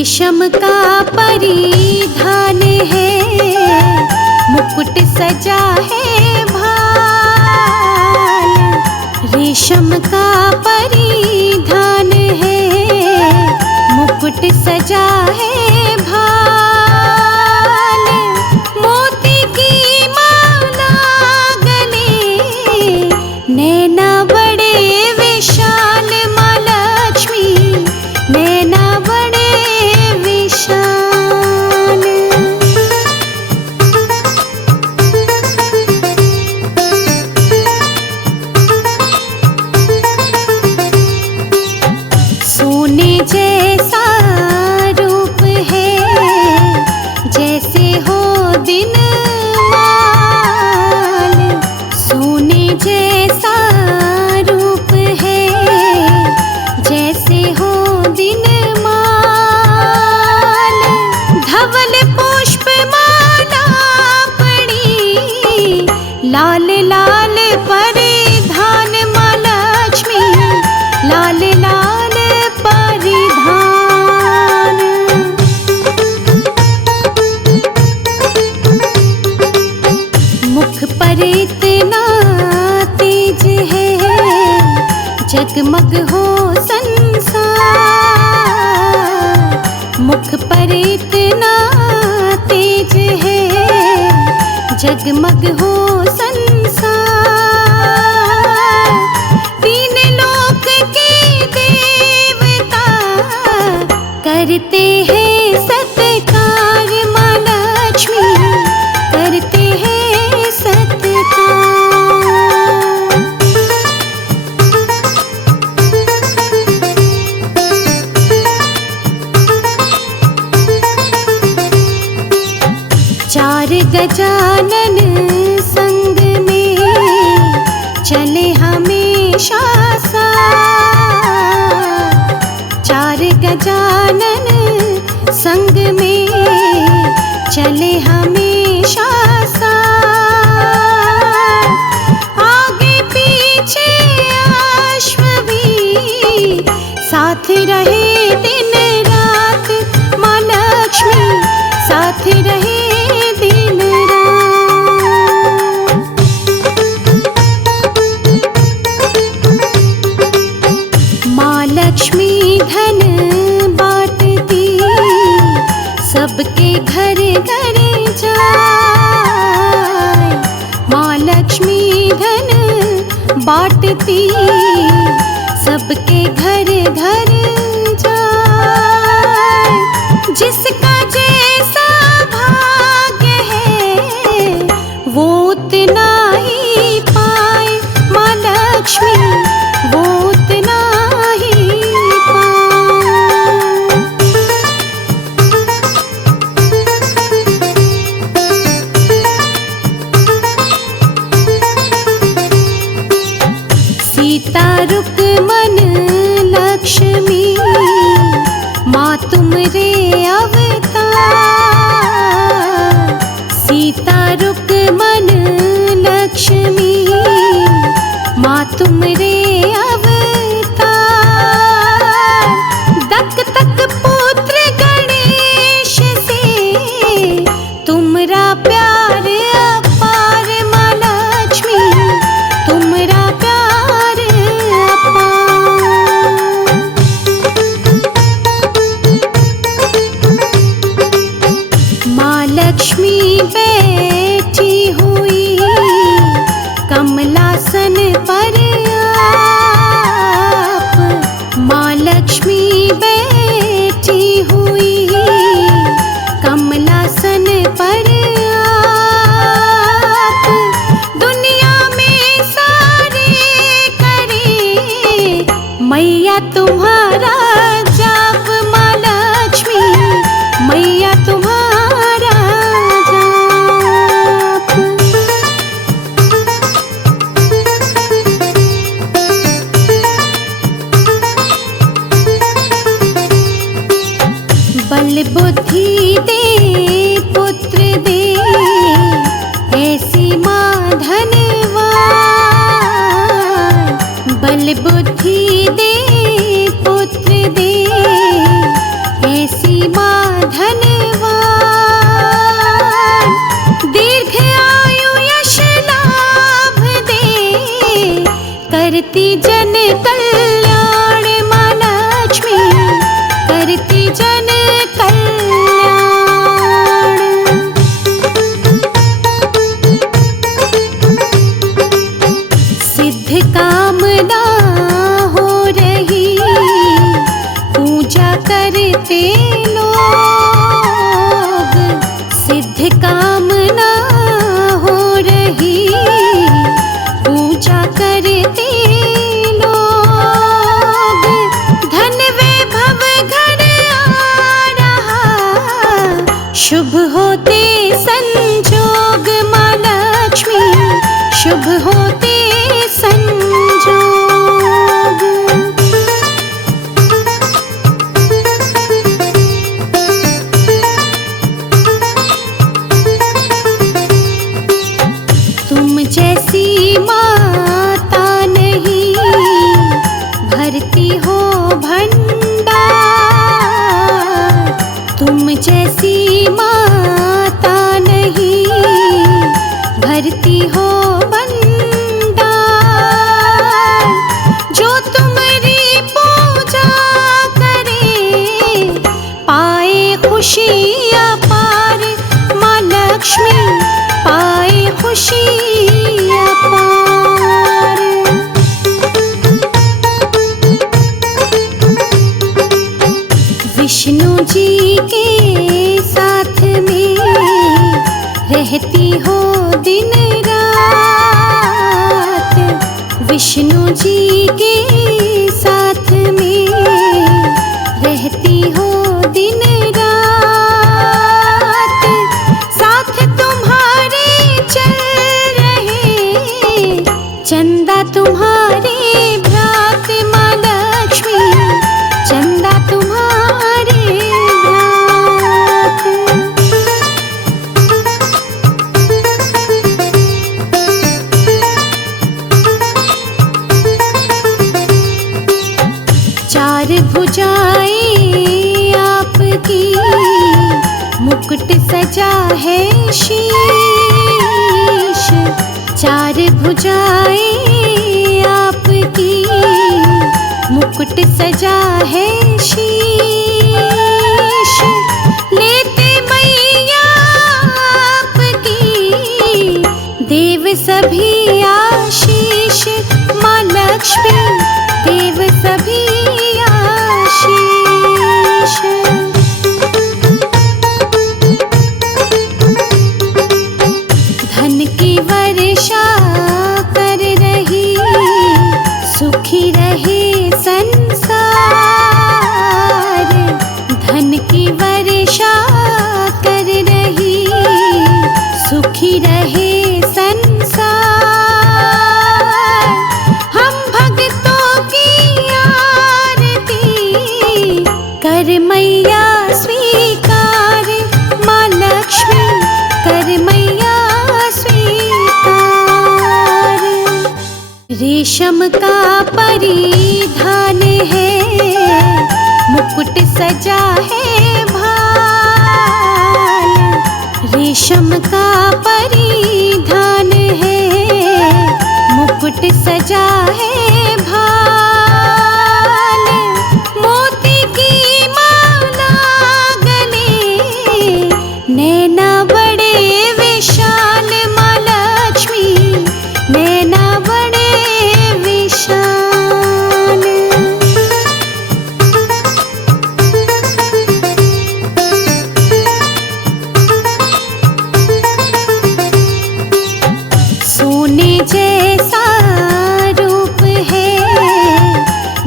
रेशम का परिधान है, मुकुट सजा है भाल। रेशम का परिधान है, मुकुट सजा है भाल। मोती की माला गले, नैना बड़े विशाल। माँ लक्ष्मी नैना बड़े विशाल। सोने जैसा रूप है, जैसे हो दिन माल। सोने जैसा रूप है, जैसे हो दिन माल। धवल पुष्प माला पड़ी, लाल लाल परिधान। माँ लक्ष्मी लाल लाल परिधान। मुख पर इतना तेज है, जगमग हो संसार। मुख पर इतना तेज है, जगमग हो संसार। तीन लोक के देवता करते हैं सत्कार। माँ लक्ष्मी करते हैं सत्कार। चार गजानन संग में चले हमेशा साथ। चार गजानन संग में चले हमेशा साथ। आगे पीछे अश्व भी साथ रहे दिन रात। माँ लक्ष्मी साथ रहे दिन रात। माँ लक्ष्मी धन बांटती, सबके घर घर जाए। माँ लक्ष्मी धन बांटती, सबके घर घर जाए। जिसका जैसा भाग्य है, वो उतना ही पाए। माँ लक्ष्मी वो उतना ही पाए। सीता रुक्मन लक्ष्मी, माँ तुमरे अवतार। सीता रुक्मन लक्ष्मी, माँ तुमरे अवतार। दक तक पुत्र गणेश से, तुमरा प्यार अपार। माँ लक्ष्मी तुमरा प्यार अपार। माँ लक्ष्मी बैठी हुई कमलासन पर आप। माँ लक्ष्मी बैठी हुई कमलासन पर आप। दुनिया में सारे करे मैया तुम्हारा जाप। माँ लक्ष्मी मैया तुम्हारा जाप। बल बुद्धि दे पुत्र दे, ऐसी माँ धनवान। बल बुद्धि दे पुत्र दे, ऐसी धनवान, दीर्घ आयु यश लाभ दे, करती जन कल्याण माँ लक्ष्मी, करती जन कल्याण। सिद्ध कामना हो रही, पूजा करते लोग, सिद्ध कामना हो रही, पूजा करते लोग, धन वैभव घर आ रहा, शुभ होते संजोग माँ लक्ष्मी, शुभ होते संजोग। तुम जैसी माता नहीं, भरती हो भंडार, तुम जैसी माता नहीं, भरती हो भंडार, जो तुम्हारी पूजा करे, पाए खुशी अपार माँ लक्ष्मी, पाए खुशी अपार। विष्णु जी के साथ में रहती हो दिन रात, विष्णु जी के साथ में रहती हो दिन रात, साथ तुम्हारे चल रहे, चंदा तुम्हारे भ्रात माँ लक्ष्मी, चंदा तुम्हारे भ्रात। चार भुजाएं आपकी, मुकुट सजा है शीश, चार भुजाएं आपकी, मुकुट सजा है शीश, लेते मैया आपकी, देव सभी आशीष माँ लक्ष्मी, देव सभी आशीष। धन की वर्षा कर रही, सुखी रहे संसार, धन की वर्षा कर रही, सुखी रहे संसार, हम भक्तों की आरती कर मैया स्वीकार माँ लक्ष्मी, कर मैया स्वीकार। रेशम का परिधान है, मुकुट सजा है भाल, रेशम का परिधान है, मुकुट सजा है भाल, मोती की माला गले, नैना बड़े विशाल माँ लक्ष्मी, नैना बड़े विशाल। सोने जैसा रूप है,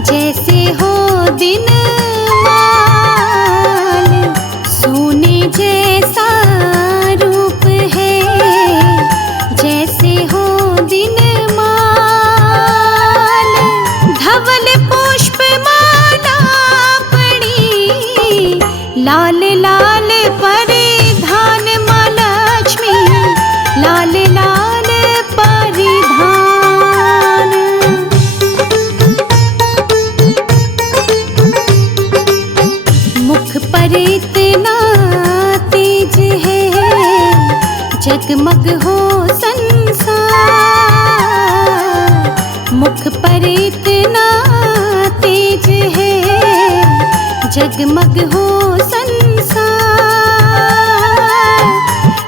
जैसे हो दिन माल, सोने जैसा रूप है, जैसे हो दिन माल, धवल पुष्प माला पड़ी, लाल लाल परिधान माँ लक्ष्मी, लाल लाल परिधान। मुख पर इतना जगमग हो संसार, मुख पर इतना तेज है, जगमग हो संसार।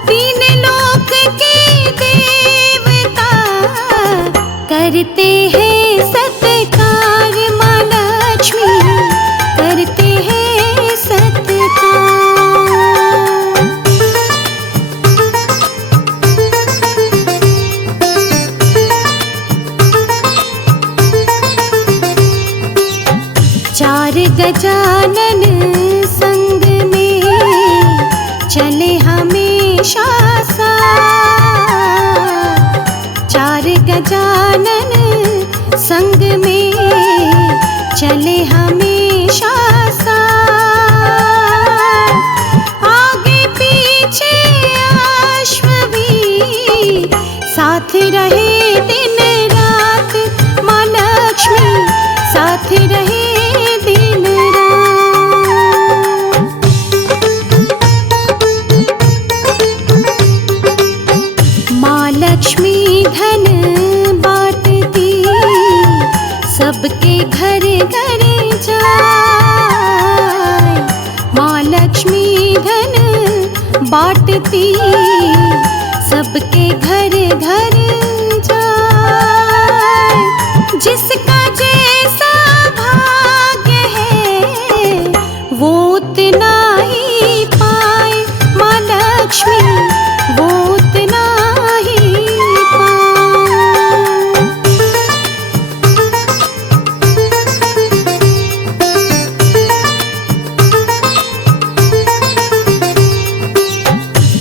तीन लोक के देवता करते हैं सत्कार, माँ लक्ष्मी करते हैं सत्कार। चार गजानन संग में चले हमेशा साथ, चार गजानन संग में चले हमेशा साथ। आगे पीछे अश्व भी साथ रहे दिन रात, माँ लक्ष्मी साथ रहे दिन रात। माँ लक्ष्मी धन बांटती, सबके घर घर जाए। माँ लक्ष्मी धन बांटती, सबके घर घर जाए। जिसका जैसा भाग्य है वो उतना ही पाए, माँ लक्ष्मी वो उतना ही पाए।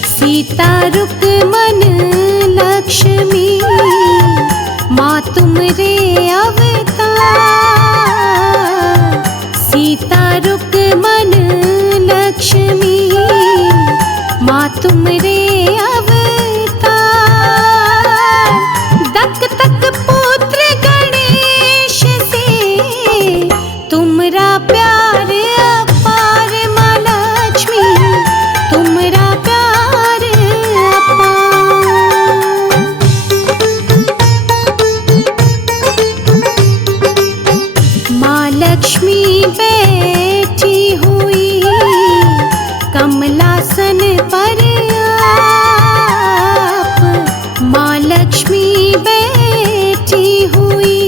सीता रुक्मन लक्ष्मी माँ तुमरे अवतार। सीता रुक्मन लक्ष्मी माँ तुमरे अवतार। दक तक पुत्र गणेश से तुमरा प्यार अपार, माँ लक्ष्मी तुमरा प्यार अपार। माँ लक्ष्मी बैठी हुई कमलासन पर आप, माँ लक्ष्मी बैठी हुई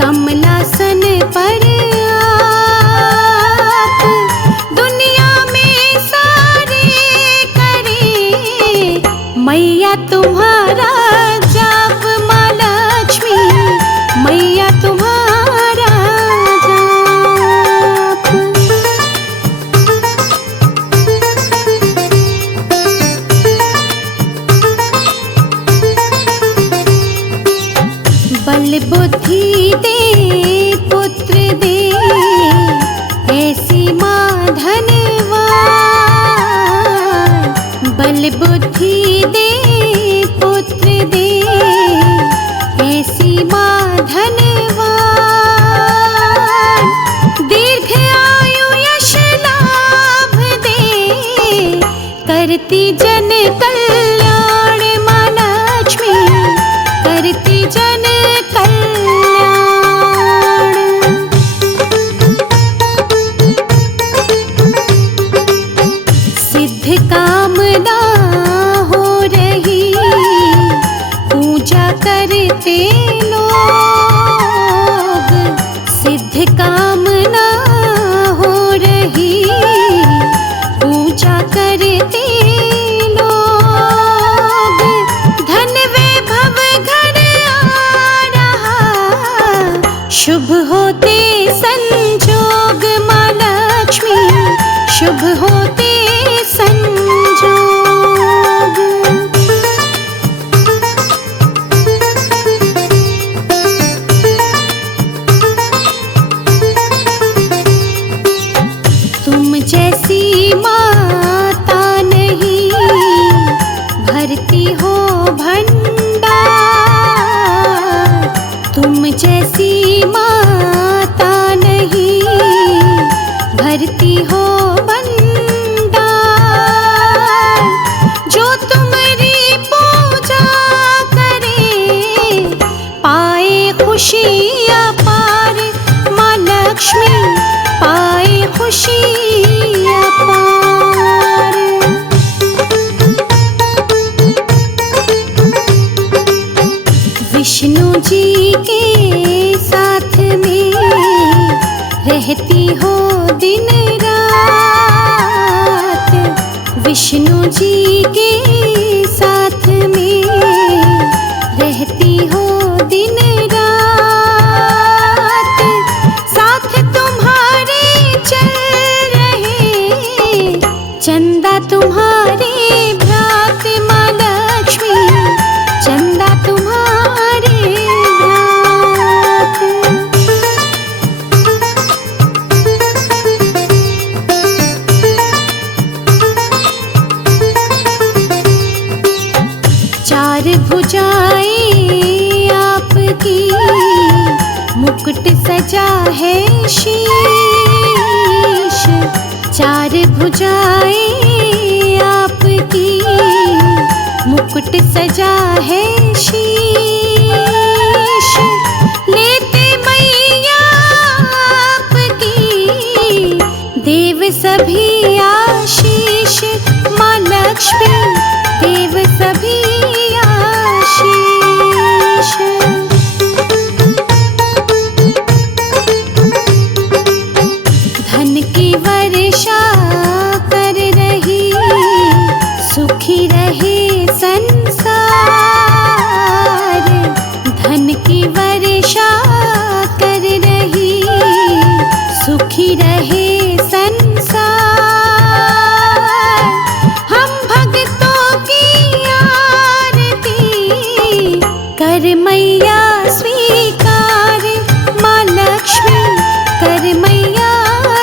कमलासन पर आप। दुनिया में सारे करे मैया तुम्हारा जाप, माँ लक्ष्मी मैया तुम्हारा जाप। बल बुद्धि दे पुत्र दे, ऐसी माँ धनवान। बल बुद्धि दे पुत्र दे, ऐसी माँ धनवान। दीर्घ आयु यश लाभ दे, करती जन कल्याण, माँ लक्ष्मी करती जन कल्याण। सिद्ध कामना हो रही, पूजा करते लोग। सिद्ध कामना हो रही, पूजा करते लोग। धन वैभव घर आ रहा, शुभ होते संजोग, माँ लक्ष्मी शुभ होते संजोग। तुम जैसी माता नहीं, भरती हो भंडार। तुम जैसी माता नहीं, भरती हो भंडार। जो तुम हो दिन रात, विष्णु जी के साथ में रहती हो दिन रात। साथ तुम्हारे चल रहे चंदा तुम्हारे भ्रात, माँ लक्ष्मी चंदा तुम्हारे भ्रात। चार भुजाएं आपकी, मुकुट सजा है शीश। चार भुजाएं आपकी, मुकुट सजा है शीश। लेते मैया आपकी देव सभी आशीष, माँ लक्ष्मी देव सभी आशीष। धन की वर्षा कर रही, सुखी रहे संसार। धन की वर्षा कर रही, सुखी रहे संसार। हम भक्तों की आरती कर मैया स्वीकार, माँ लक्ष्मी कर मैया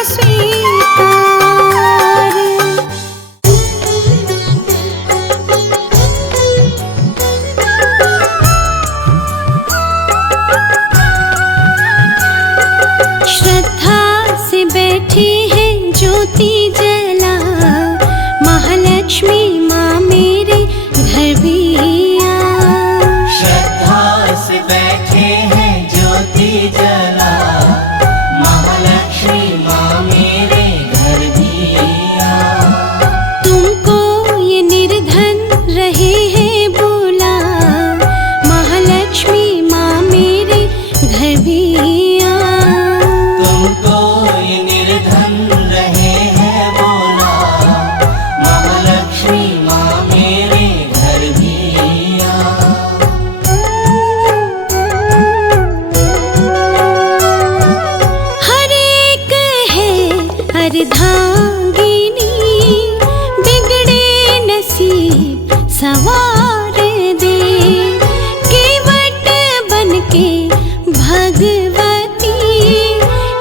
स्वीकार। श्रद्धा से बैठी है ज्योति जला, महालक्ष्मी माँ मेरे घर भी आ। श्रद्धा से बैठे हैं ज्योति जला, महालक्ष्मी माँ मेरे घर भी आ। तुमको ये निर्धन रहे हैं बोला, महालक्ष्मी माँ मेरे घर भी आ। तुमको ये निर्धन रहे हैं बोला, महालक्ष्मी माँ मेरे घर भी आ। हर एक है अर्धांगिनी, बिगड़े नसीब सवार दे। केवट बनके भगवती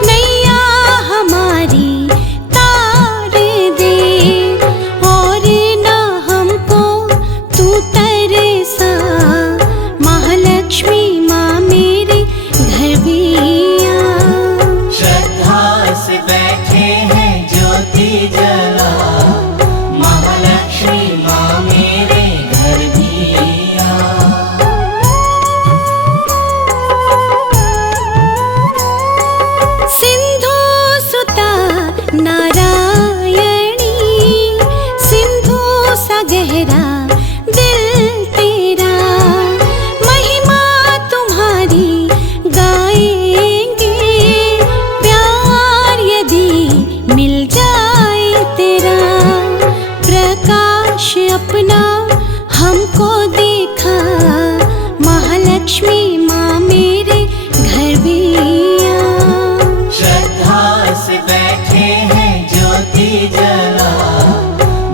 नैया हमारी तार दे। और ना हमको तू तरसा, महालक्ष्मी माँ मेरे घर भी आ। श्रद्धा से बैठे हैं ज्योति जला, महालक्ष्मी माँ मेरे घर भी आ। सिंधु सुता नारायणी, सिंधु सा गहरा दिल तेरा। महिमा तुम्हारी गाएंगे, प्यार यदि मिल जाए तेरा। प्रकाश अपना हमको देखा, महालक्ष्मी माँ मेरे घर भी आ। श्रद्धा से बैठे हैं ज्योति जला,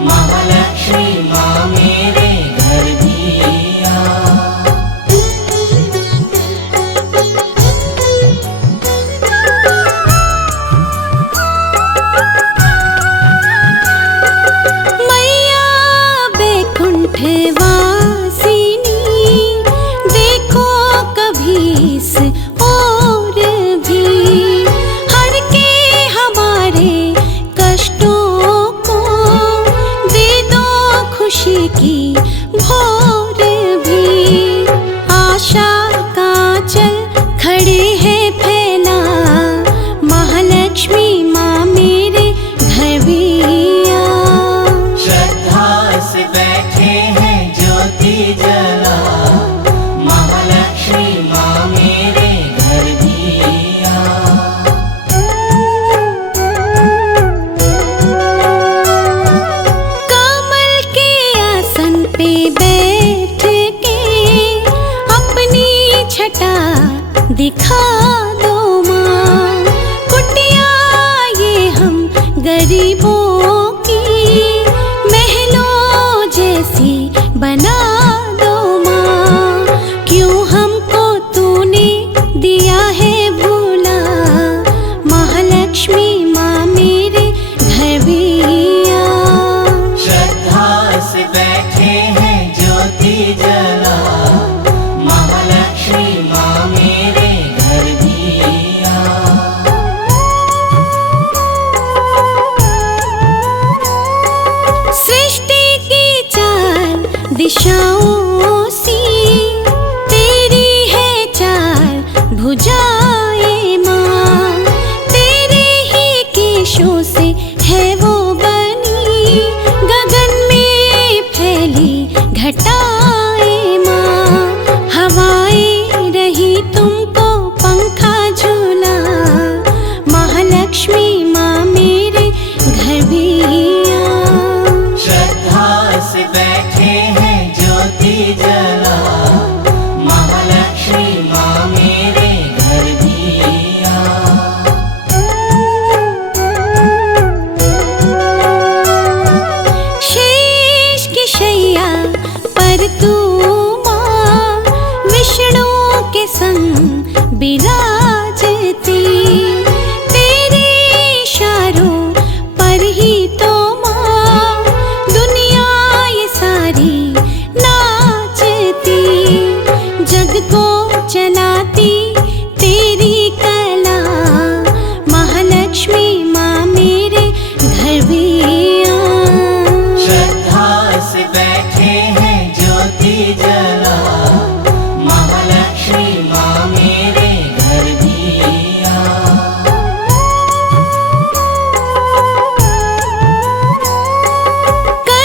महालक्ष्मी माँ मेरे घर भी आ। मैया बैकुंठ वासिनी, देखो कभी इस ओर आए माँ, तेरे ही केशों से है वो बनी, गगन में फैली घटाएं माँ, हवाएं रही तुमको पंखा झूला, महालक्ष्मी माँ मेरे घर भी आ। श्रद्धा से बैठे हैं ज्योति जला, महालक्ष्मी माँ मेरे घर भी आ। शेष की शैया पर तू माँ, विष्णु के संग विराजती, तेरे इशारों पर ही तो माँ दुनिया ये सारी नाचती, जग को चलाती तेरी कला, महालक्ष्मी माँ मेरे घर भी आ। श्रद्धा से बैठे हैं ज्योति जला, महालक्ष्मी माँ मेरे घर भी आ।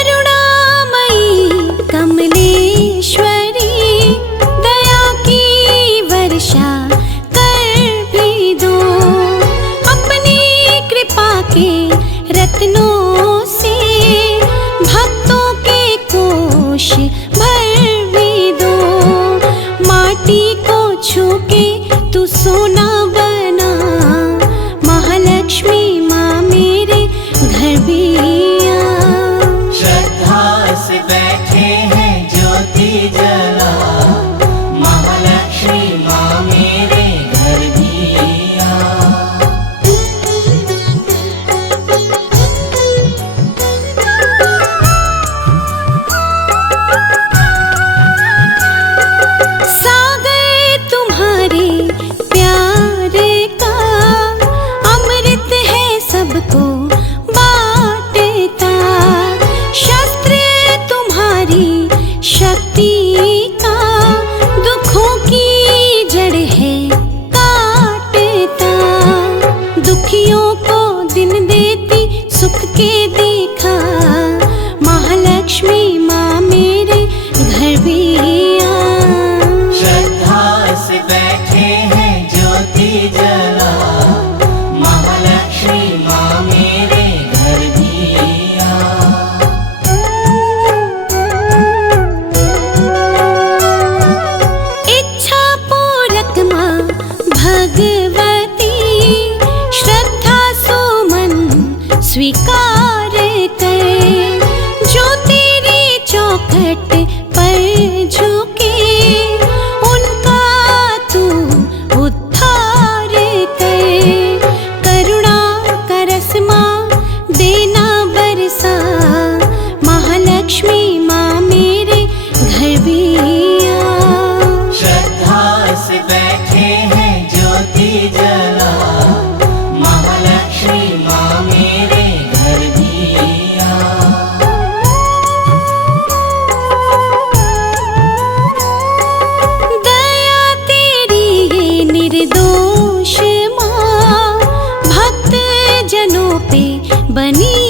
करुणामयी कमलेश्वरी, दया की वर्षा कर भी दो, अपनी कृपा के रत्नों से भक्तों के कोश भर भी दो, माटी को छू के तू सोना बना, महालक्ष्मी माँ मेरे घर भी आ। श्रद्धा से बैठे हैं ज्योति जला, महालक्ष्मी माँ मेरे घर भी आ। सागर तुम्हारे प्यार का अमृत है सबको बांटता, शस्त्र तुम्हारी शक्ति का दुखों की जड़ है काटता, दुखियों को दिन देती सुख के देखा, महालक्ष्मी माँ मेरे घर भी आ। श्रद्धा से बैठे हैं ज्योति जला, महालक्ष्मी माँ मेरे घर भी आ। इच्छा पूरक माँ भगवती, श्रद्धा सुमन स्वीकार कर, जो तेरी चौखट पर झुके उनका तू उद्धार कर, करुणा का रस माँ देना बरसा, महालक्ष्मी माँ मेरे घर भी आ। श्रद्धा से बैठे हैं ज्योति जला, महालक्ष्मी माँ मेरे घर भी आ। दया तेरी ये निर्दोष माँ, भक्त जनों पे बनी